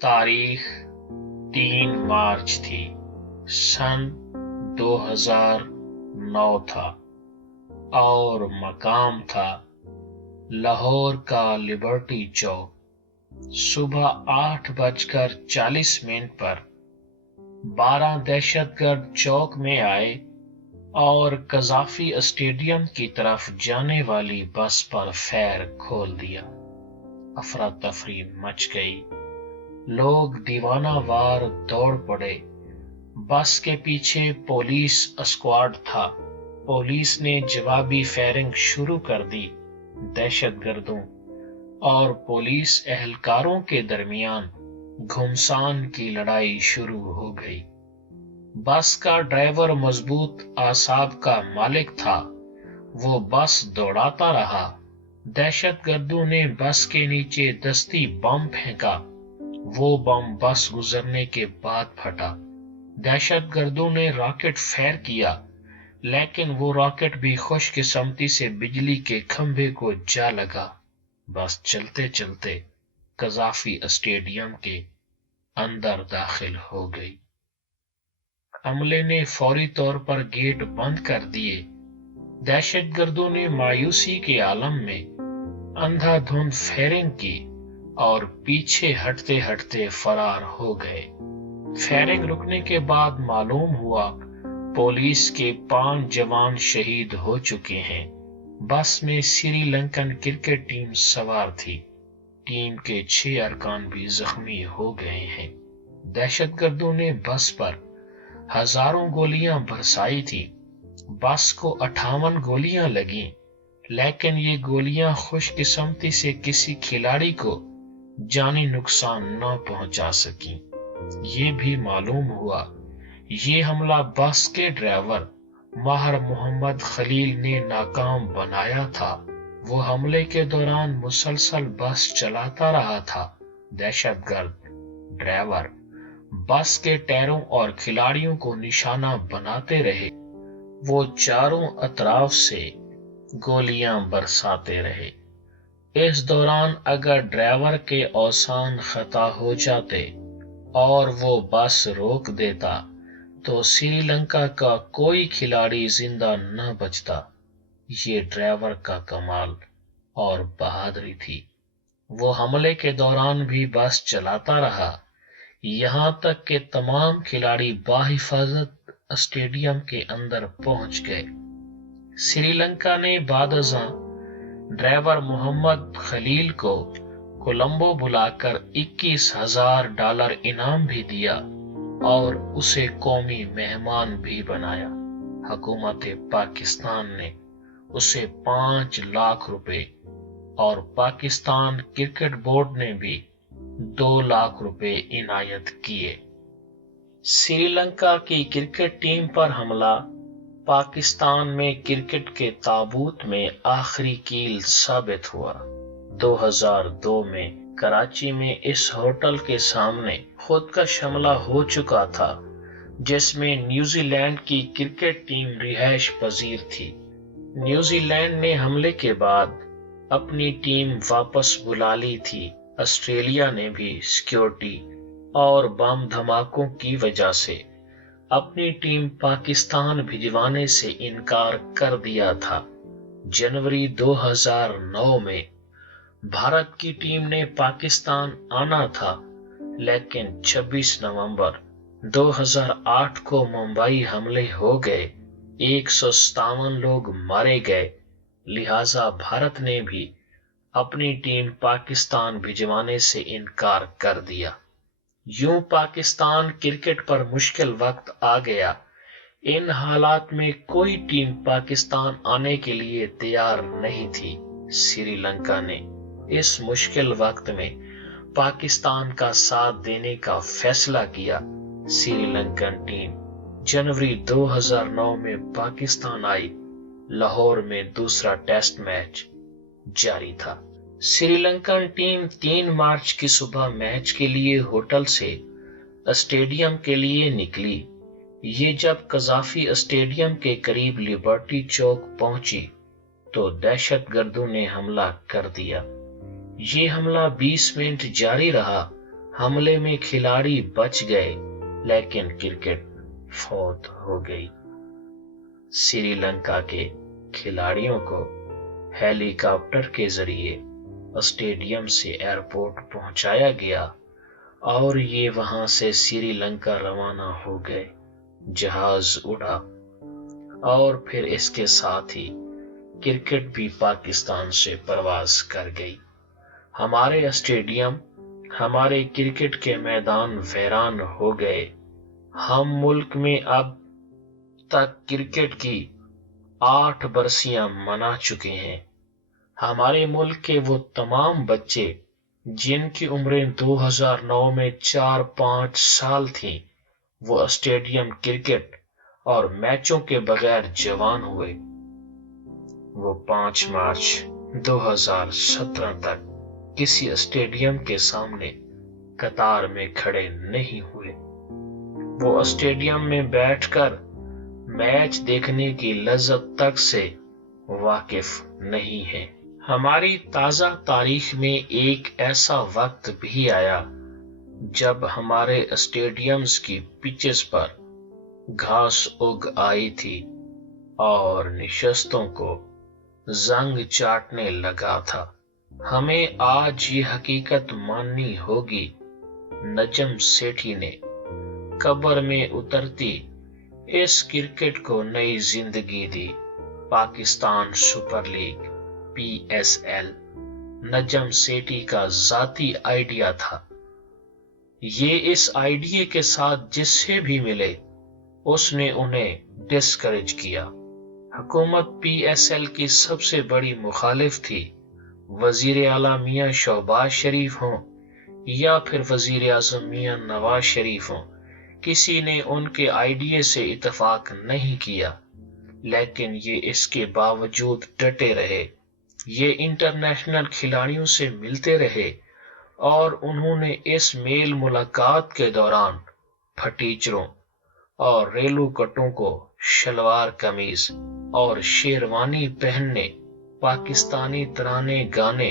तारीख 3 मार्च थी। सन 2009 था और मकाम था लाहौर का लिबर्टी चौक। सुबह 8:40 पर 12 दहशतगर्द चौक में आए और कजाफी स्टेडियम की तरफ जाने वाली बस पर फायर खोल दिया। अफरा तफरी मच गई, लोग दीवानावार दौड़ पड़े। बस के पीछे पुलिस स्क्वाड था। पुलिस ने जवाबी फायरिंग शुरू कर दी। दहशतगर्दों और पुलिस एहलकारों के दरमियान घुमसान की लड़ाई शुरू हो गई। बस का ड्राइवर मजबूत आसाब का मालिक था। वो बस दौड़ाता रहा। दहशतगर्दों ने बस के नीचे दस्ती बम फेंका। वो बम बस गुजरने के बाद फटा। दहशतगर्दों ने रॉकेट फायर किया, लेकिन वो रॉकेट भी खुशकिस्मती से बिजली के खंभे को जा लगा। बस चलते चलते कजाफी स्टेडियम के अंदर दाखिल हो गई। अमले ने फौरी तौर पर गेट बंद कर दिए। दहशतगर्दों ने मायूसी के आलम में अंधाधुंध फायरिंग की और पीछे हटते हटते फरार हो गए। फायरिंग रुकने के बाद मालूम हुआ पुलिस के 5 जवान शहीद हो चुके हैं। बस में श्रीलंकन क्रिकेट टीम सवार थी। टीम के 6 अरकान भी जख्मी हो गए हैं। दहशतगर्दों ने बस पर हजारों गोलियां बरसाई थी। बस को 58 गोलियां लगी, लेकिन ये गोलियां खुशकिस्मती से किसी खिलाड़ी को जानी नुकसान न पहुंचा सकी। ये भी मालूम हुआ ये हमला बस के ड्राइवर माहर मोहम्मद खलील ने नाकाम बनाया था। वो हमले के दौरान मुसलसल बस चलाता रहा था। दहशतगर्द ड्राइवर बस के टायरों और खिलाड़ियों को निशाना बनाते रहे। वो चारों अतराफ से गोलियां बरसाते रहे। इस दौरान अगर ड्राइवर के औसान खता हो जाते और वो बस रोक देता तो श्रीलंका का कोई खिलाड़ी जिंदा न बचता। ये ड्राइवर का कमाल और बहादुरी थी। वो हमले के दौरान भी बस चलाता रहा, यहां तक कि तमाम खिलाड़ी बाहिफाजत स्टेडियम के अंदर पहुंच गए। श्रीलंका ने बादशाह ड्राइवर मोहम्मद खलील को कोलंबो बुलाकर $21,000 इनाम भी दिया और उसे कौमी मेहमान भी बनाया। हुकूमत पाकिस्तान ने उसे 5 लाख रुपए और पाकिस्तान क्रिकेट बोर्ड ने भी 2 लाख रुपए इनायत किए। श्रीलंका की क्रिकेट टीम पर हमला पाकिस्तान में क्रिकेट के ताबूत में आखिरी कील साबित हुआ। 2002 में कराची में इस होटल के सामने खुदकश हमला हो चुका था, जिसमें न्यूजीलैंड की क्रिकेट टीम रिहाइश पजीर थी। न्यूजीलैंड ने हमले के बाद अपनी टीम वापस बुला ली थी। ऑस्ट्रेलिया ने भी सिक्योरिटी और बम धमाकों की वजह से अपनी टीम पाकिस्तान भिजवाने से इनकार कर दिया था। जनवरी 2009 में भारत की टीम ने पाकिस्तान आना था, लेकिन 26 नवंबर 2008 को मुंबई हमले हो गए। 157 लोग मारे गए। लिहाजा भारत ने भी अपनी टीम पाकिस्तान भिजवाने से इनकार कर दिया। यूं पाकिस्तान क्रिकेट पर मुश्किल वक्त आ गया। इन हालात में कोई टीम पाकिस्तान आने के लिए तैयार नहीं थी। श्रीलंका ने इस मुश्किल वक्त में पाकिस्तान का साथ देने का फैसला किया। श्रीलंकन टीम जनवरी 2009 में पाकिस्तान आई। लाहौर में दूसरा टेस्ट मैच जारी था। श्रीलंकन टीम 3 मार्च की सुबह मैच के लिए होटल से स्टेडियम के लिए निकली। ये जब कजाफी स्टेडियम के करीब लिबर्टी चौक पहुंची तो दहशतगर्दों ने हमला कर दिया। ये हमला 20 मिनट जारी रहा। हमले में खिलाड़ी बच गए, लेकिन क्रिकेट फौत हो गई। श्रीलंका के खिलाड़ियों को हेलीकॉप्टर के जरिए स्टेडियम से एयरपोर्ट पहुंचाया गया और ये वहां से श्रीलंका रवाना हो गए। जहाज उड़ा और फिर इसके साथ ही क्रिकेट भी पाकिस्तान से प्रवास कर गई। हमारे स्टेडियम, हमारे क्रिकेट के मैदान वीरान हो गए। हम मुल्क में अब तक क्रिकेट की 8 बरसियां मना चुके हैं। हमारे मुल्क के वो तमाम बच्चे जिनकी उम्रें 2009 में 4-5 साल थीं, वो स्टेडियम क्रिकेट और मैचों के बगैर जवान हुए। वो 5 मार्च 2017 तक किसी स्टेडियम के सामने कतार में खड़े नहीं हुए। वो स्टेडियम में बैठकर मैच देखने की लज्जत तक से वाकिफ नहीं है। हमारी ताजा तारीख में एक ऐसा वक्त भी आया जब हमारे स्टेडियम्स की पिचेस पर घास उग आई थी और निशस्तों को जंग चाटने लगा था। हमें आज ये हकीकत माननी होगी, नजम सेठी ने कब्र में उतरती इस क्रिकेट को नई जिंदगी दी। Pakistan super league PSL Najam Sethi का जाती आइडिया था। ये इस आइडिया के साथ जिससे भी मिले उसने उन्हें डिस्करेज किया। हुकूमत PSL की सबसे बड़ी मुखालिफ थी। वजीर आला मियां शहबाज शरीफ हों या फिर वजीर आजम मियां नवाज शरीफ हों, किसी ने उनके आइडिया से इत्तेफाक नहीं किया, लेकिन ये इसके बावजूद डटे रहे। ये इंटरनेशनल खिलाड़ियों से मिलते रहे और उन्होंने इस मेल मुलाकात के दौरान फटीचरों और रेलू कटों को शलवार कमीज और शेरवानी पहनने, पाकिस्तानी तराने गाने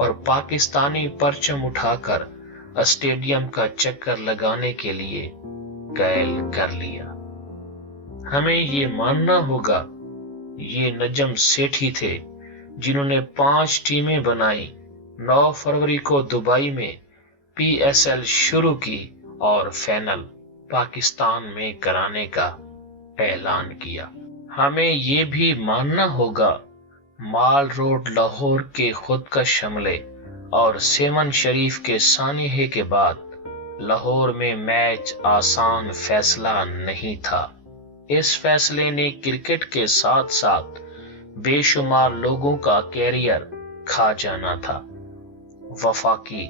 और पाकिस्तानी परचम उठाकर स्टेडियम का चक्कर लगाने के लिए कायल कर लिया। हमें ये मानना होगा ये नजम सेठी थे जिन्होंने 5 टीमें बनाई, 9 फरवरी को दुबई में PSL शुरू की और फाइनल पाकिस्तान में कराने का ऐलान किया। हमें ये भी मानना होगा माल रोड लाहौर के खुदकश हमले और सेमन शरीफ के सानिहे के बाद लाहौर में मैच आसान फैसला नहीं था। इस फैसले ने क्रिकेट के साथ साथ बेशुमार लोगों का कैरियर खा जाना था। वफाकी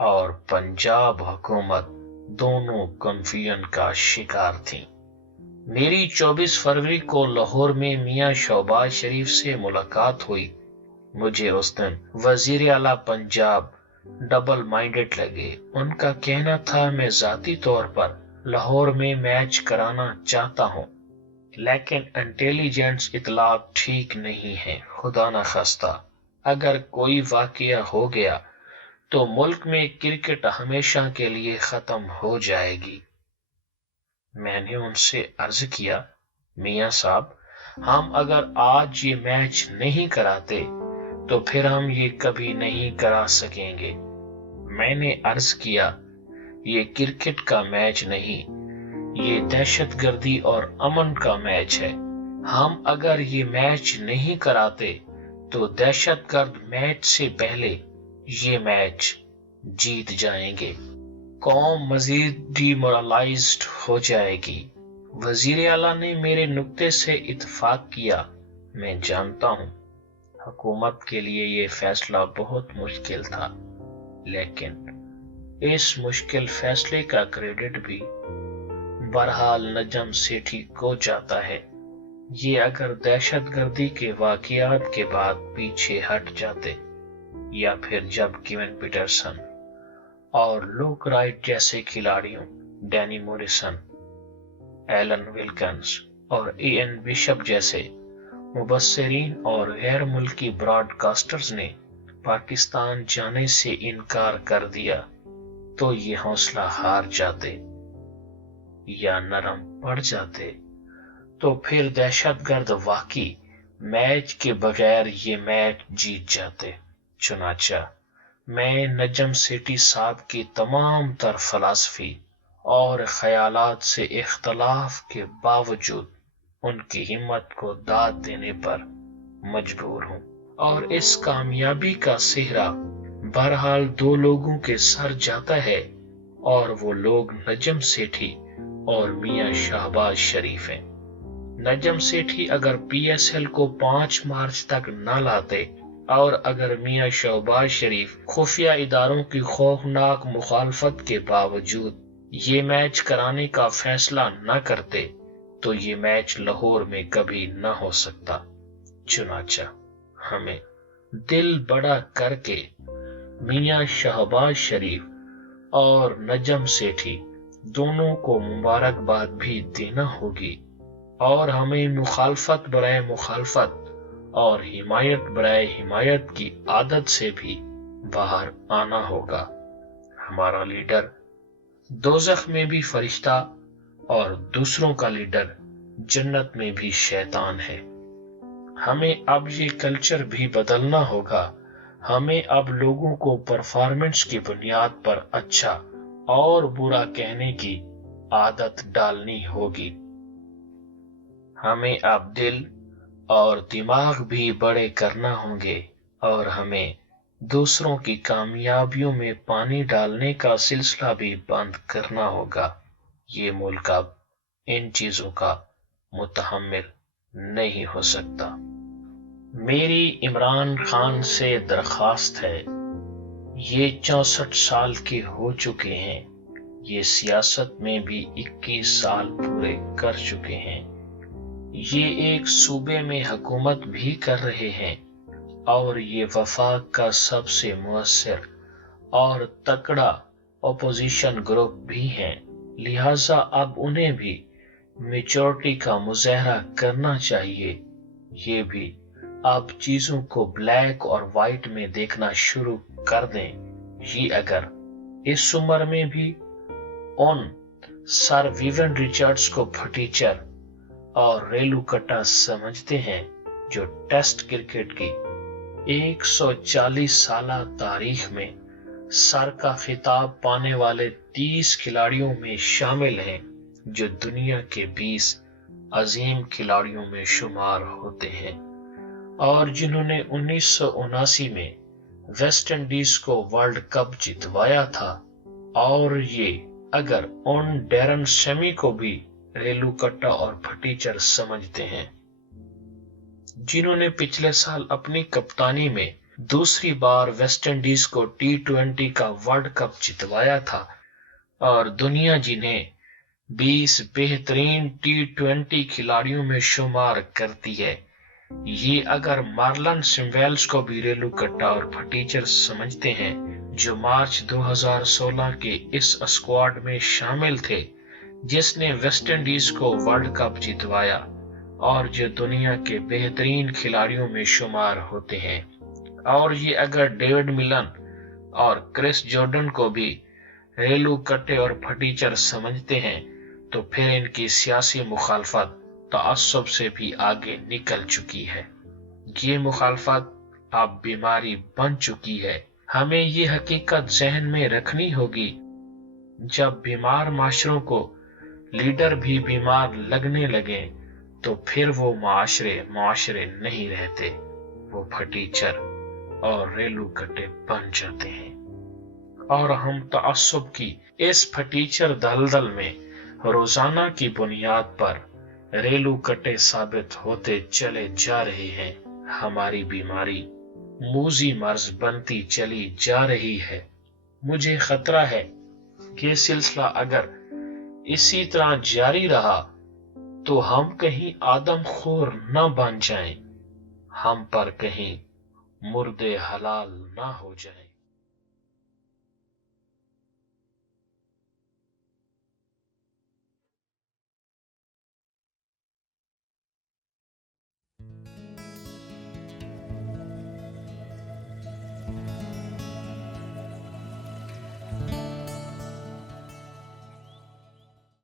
और पंजाब हुकूमत दोनों कंफ्यूजन का शिकार थी। मेरी 24 फरवरी को लाहौर में मियां शहबाज शरीफ से मुलाकात हुई। मुझे उस दिन वजीर आला पंजाब डबल माइंडेड लगे। उनका कहना था मैं जाती तौर पर लाहौर में मैच कराना चाहता हूं, लेकिन इंटेलिजेंस इतलात ठीक नहीं है। खुदा न खास्ता अगर कोई वाकया हो गया तो मुल्क में क्रिकेट हमेशा के लिए खत्म हो जाएगी। मैंने उनसे अर्ज किया, मियां साहब, हम अगर आज ये मैच नहीं कराते तो फिर हम ये कभी नहीं करा सकेंगे। मैंने अर्ज किया, ये क्रिकेट का मैच नहीं, ये दहशतगर्दी और अमन का मैच है। हम अगर ये मैच नहीं कराते तो दहशतगर्द मैच से पहले ये मैच जीत जाएंगे। कौम मजीद डिमोरलाइज्ड हो जाएगी। वजीर आला ने मेरे नुक्ते से इत्तेफाक किया। मैं जानता हूं हुकूमत के लिए ये फैसला बहुत मुश्किल था, लेकिन इस मुश्किल फैसले का क्रेडिट भी बहरहाल नजम सेठी को जाता है। ये अगर दहशतगर्दी के वाकयात के बाद पीछे हट जाते या फिर जब केविन पीटरसन और लुक राइट जैसे खिलाड़ियों, डैनी मॉरिसन, एलन विल्किंस और एन बिशप जैसे मुबस्सिरीन और गैर मुल्की ब्रॉडकास्टर्स ने पाकिस्तान जाने से इनकार कर दिया تو یہ حوصلہ ہار جاتے یا نرم پڑ جاتے تو پھر دہشت گرد واقعی میچ کے بغیر یہ میچ جیت جاتے۔ چنانچہ میں نجم سیٹھی صاحب کی تمام تر فلسفی اور خیالات سے اختلاف کے باوجود ان کی ہمت کو داد دینے پر مجبور ہوں، اور اس کامیابی کا سہرا بہرحال دو لوگوں کے سر جاتا ہے، اور وہ لوگ نجم سیٹھی اور میاں شہباز شریف ہیں۔ نجم سیٹھی اگر پی ایس ایل کو 5 مارچ تک نہ لاتے، اور اگر میاں شہباز شریف خفیہ اداروں کی خوفناک مخالفت کے باوجود یہ میچ کرانے کا فیصلہ نہ کرتے تو یہ میچ لاہور میں کبھی نہ ہو سکتا۔ چنانچہ ہمیں دل بڑا کر کے میاں شہباز شریف اور نجم سیٹھی دونوں کو مبارکباد بھی دینا ہوگی، اور ہمیں مخالفت برائے مخالفت اور حمایت برائے حمایت کی عادت سے بھی باہر آنا ہوگا۔ ہمارا لیڈر دوزخ میں بھی فرشتہ اور دوسروں کا لیڈر جنت میں بھی شیطان ہے۔ ہمیں اب یہ کلچر بھی بدلنا ہوگا۔ ہمیں اب لوگوں کو پرفارمنس کی بنیاد پر اچھا اور برا کہنے کی عادت ڈالنی ہوگی۔ ہمیں اب دل اور دماغ بھی بڑے کرنا ہوں گے، اور ہمیں دوسروں کی کامیابیوں میں پانی ڈالنے کا سلسلہ بھی بند کرنا ہوگا۔ یہ ملک اب ان چیزوں کا متحمل نہیں ہو سکتا۔ میری عمران خان سے درخواست ہے، یہ 64 سال کے ہو چکے ہیں، یہ سیاست میں بھی 21 سال پورے کر چکے ہیں، یہ ایک صوبے میں حکومت بھی کر رہے ہیں، اور یہ وفاق کا سب سے مؤثر اور تکڑا اپوزیشن گروپ بھی ہیں، لہذا اب انہیں بھی میچورٹی کا مظاہرہ کرنا چاہیے۔ یہ بھی اب چیزوں کو بلیک اور وائٹ میں دیکھنا شروع کر دیں۔ یہ اگر اس عمر میں بھی ان سر ویون ریچرڈز کو پھٹیچر اور ریلو کٹا سمجھتے ہیں جو ٹیسٹ کرکٹ کی 140 سالہ تاریخ میں سر کا خطاب پانے والے 30 کھلاڑیوں میں شامل ہیں، جو دنیا کے 20 عظیم کھلاڑیوں میں شمار ہوتے ہیں، اور جنہوں نے 1979 میں ویسٹ انڈیز کو ورلڈ کپ جتوایا تھا، اور یہ اگر ان ڈیرن سیمی کو بھی ریلو کٹا اور پھٹیچر سمجھتے ہیں، جنہوں نے پچھلے سال اپنی کپتانی میں دوسری بار ویسٹ انڈیز کو T20 کا ورلڈ کپ جتوایا تھا، اور دنیا جنہیں 20 بہترین T20 کھلاڑیوں میں شمار کرتی ہے، یہ اگر مارلن سمویلز کو بھی ریلو کٹا اور پھٹیچر سمجھتے ہیں، جو مارچ 2016 کے اس اسکواڈ میں شامل تھے جس نے ویسٹ انڈیز کو ورلڈ کپ جتوایا، اور جو دنیا کے بہترین کھلاڑیوں میں شمار ہوتے ہیں، اور یہ اگر ڈیوڈ ملن اور کرس جارڈن کو بھی ریلو کٹے اور پھٹیچر سمجھتے ہیں، تو پھر ان کی سیاسی مخالفت تعصب سے بھی آگے نکل چکی ہے۔ یہ مخالفت اب بیماری بن چکی ہے۔ ہمیں یہ حقیقت ذہن میں رکھنی ہوگی، جب بیمار معاشروں کو لیڈر بھی بیمار لگنے لگے تو پھر وہ معاشرے نہیں رہتے، وہ پھٹیچر اور ریلو کٹے بن جاتے ہیں، اور ہم تعصب کی اس پھٹیچر دلدل میں روزانہ کی بنیاد پر ریلو کٹے ثابت ہوتے چلے جا رہے ہیں۔ ہماری بیماری موذی مرض بنتی چلی جا رہی ہے۔ مجھے خطرہ ہے کہ یہ سلسلہ اگر اسی طرح جاری رہا تو ہم کہیں آدم خور نہ بن جائیں، ہم پر کہیں مردے حلال نہ ہو جائیں۔